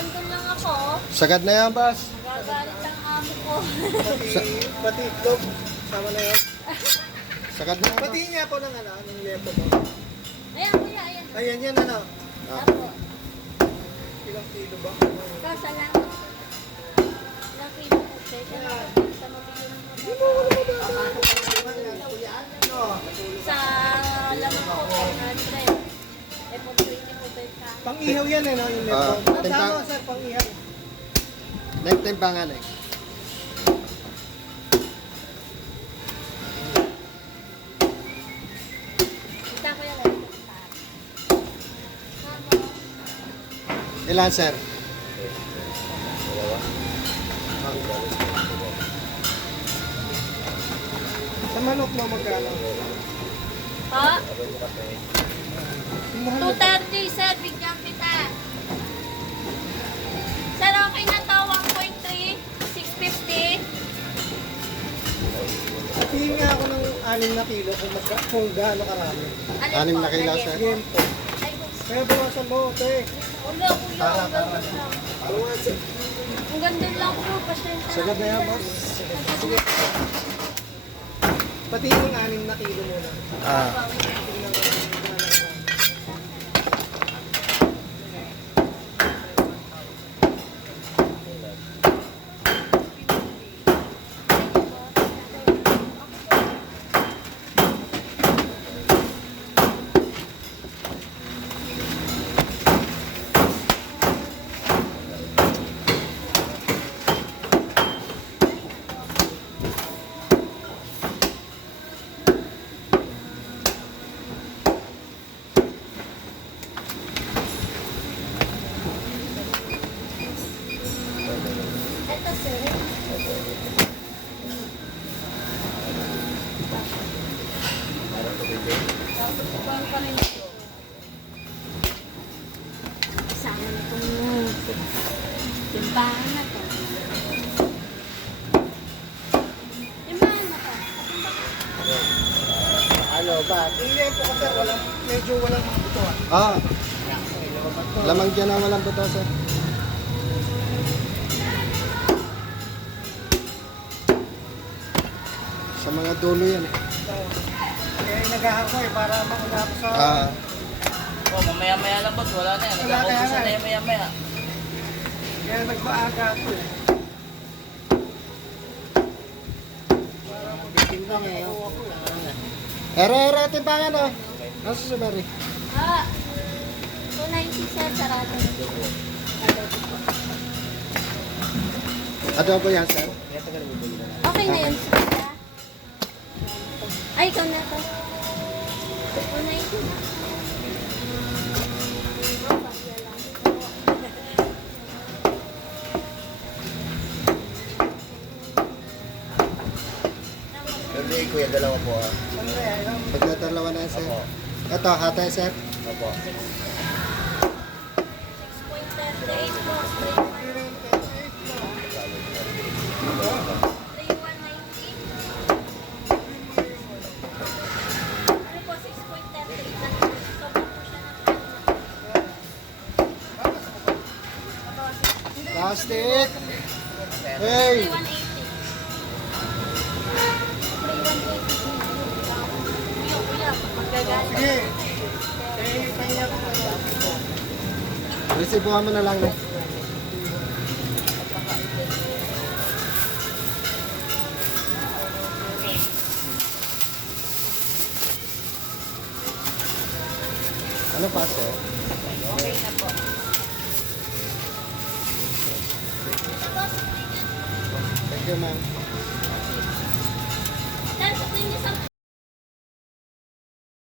hanggang doon lang ako. Sagad na yan, boss. Nagagalit ang amo ko. Pati itlog. Sama na yan. Sagad na yan, boss. Pati niya po ng ano, ng lepo mo. Ayan kuya, ayan. Ayan yan ano. Ah. Apo. Ilang kilo ba? Kasa lang. Ilang kilo po siya. Siya na sa mabigyan mo. Sa lamang po, 400. Eh, po 20 po ba yung sa... Pang-ihaw yan eh, no? Yung lepo. Ah, Tama, sir, pang-ihaw. Next time pa nga na eh. Kita ko yung Ilan, sir? Sa manok mo magkano? Ha? Yung mahal na 230, sir. Bigyan kita. Sir, okay na to. 1.3. 650. Sabihin nga ako ng 6 na kilo kung gaano karami. Anim na kilo, Lagi. sir. Yan po. Ay, boss. Kaya bawasan mo, te. Wala, kuya. Ang ganda lang. Ang ganda lang po. Pasensya. Sagad na yan, boss. Sige. Pati yung 6 na kilo muna. Ah. Tingnan ko kung gaano karami. Ito, sir. Tapos, ibang pa rin ito. Kasama na itong simbahan na to. Simbahan na to. Ano ba? Hindi po kasi medyo walang mga buto. Ah. Lamang dyan na walang buto, sir. Sa mga dulo yan eh. Kaya naghahako eh, para mauna ako sa... Ah. Oh, mamaya-maya lang boss, wala na yan. Wala kaya Nagkakaubusan nga na eh. yan maya-maya. Kaya nagmaaga ako eh. Timbang eh. Ere, timbangan oh. Nasa si Mary? Ah, 290, sir. Sarado. Adobo yan, sir. Okay na yun, sir. Ay, ikaw na to. 290. Hindi kuya, dalawa po ah. Ano na yan? Pagdadalawa na yan, sir. Ito, hatay, sir. Opo. 6.38 po. 3,190. Ano po, 6.38 lang. Sobra po siya ng Plastic. Hey. 3,180. 3,180. Kuya, magagalit. Sige. Eh, pahinga ko na lang. Resibuhan mo na lang, eh. Ano pa, sir? Okay na po. Thank you, ma'am. Sir, sa niyo sa